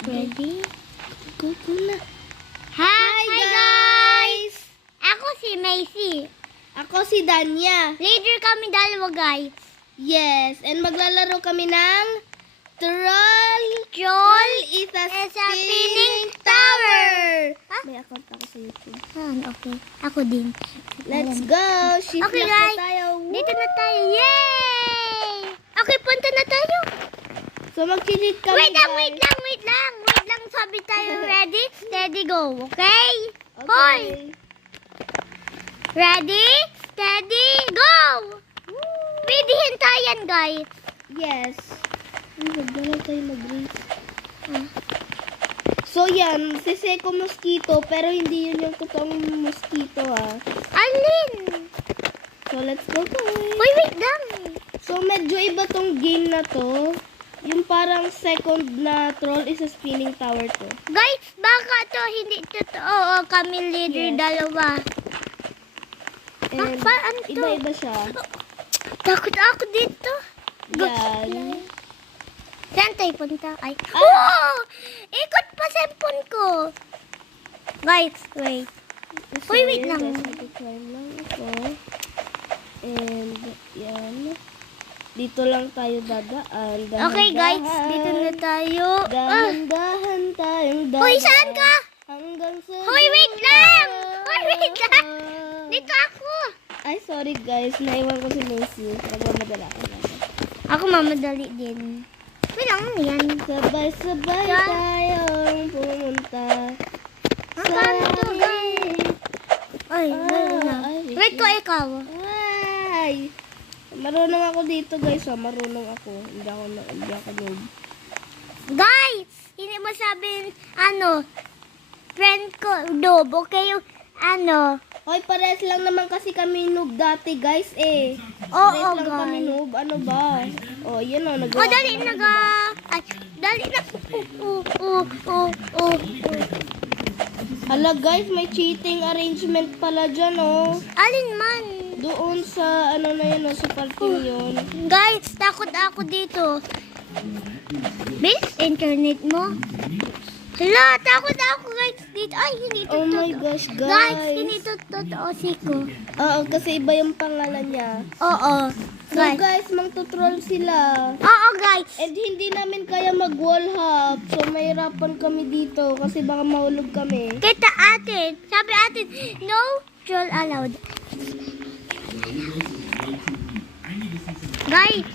Ready? Go na. Hi guys! Ako si Macy. Ako si Danya. Leader kami dalawa guys. Yes, and maglalaro kami ng Troll Troll is a spinning spinning tower. Ah? May account ako sa YouTube. Okay. Ako din. Let's go. Shift Okay, lock guys. na tayo. Dito na tayo. Yay! Okay, punta na tayo. So mag-cheat kami. Wait lang. guys. Sabi tayo ready, steady, go. Okay? Hoy! Okay. Ready, steady, go! Ready hintayan guys. Yes. Wag na lang tayo mag-race. Ah. So yan, si Seco Mosquito, pero hindi yun yung totoong mosquito Alin? So let's go guys. Wait lang. So medyo iba tong game na to. Yung parang second na Troll is a spinning tower to. Guys, baka to hindi totoo. Kami leader Yes. dalawa. And Paano to? iba-iba siya. Takot ako dito. Yan. Saan tayo punta? Ay. Ah! Oh! Ikot pa sa phone ko. Guys, wait. Uy, wait lang. Guys, mag-climb lang ako. And yan. Dito lang tayo dadaan. Okay guys, dito na tayo. Dahan-dahan tayong dadaan. Hoy, saan ka? Hanggang sa... Hoy, wait lang! Hoy, wait lang! Dito ako. Ay, sorry guys. Naiwan ko si Macy. Nagmamadala ko lang. Ako mamadali din. Wait lang, yan. Sabay-sabay Yan. tayong pumunta. Hanggang to, guys. Ay, meron na. ay, Wait ko, ikaw. Ay! Marunong ako dito guys. Marunong ako. Hindi ako noob. Guys, hindi mo sabihin, friend ko, noob, okay? Yung, Hoy, pares lang naman kasi kami noob dati guys eh. Oo, Pares lang kami guys. noob. Ano ba? Oh, yun o. Oh, dali na ay, dali na. Hala guys, may cheating arrangement pala dyan oh. Alin man. Doon sa ano na yun oh, sa parking yun. Guys, takot ako dito. Bill, internet mo? Hala, takot ako guys dito. Ay, hindi to Oh my gosh Guys, guys. hindi to totoo siko. Oo, kasi iba yung pangalan niya. Oo. So guys, mangtutroll sila. Oo, guys. And hindi namin kaya mag-wall hop. So mahirapan kami dito kasi baka mahulog kami. Kita atin. Sabi atin, no troll allowed. Guys.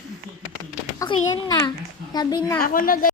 Okay, yan na. Sabi na. Ako na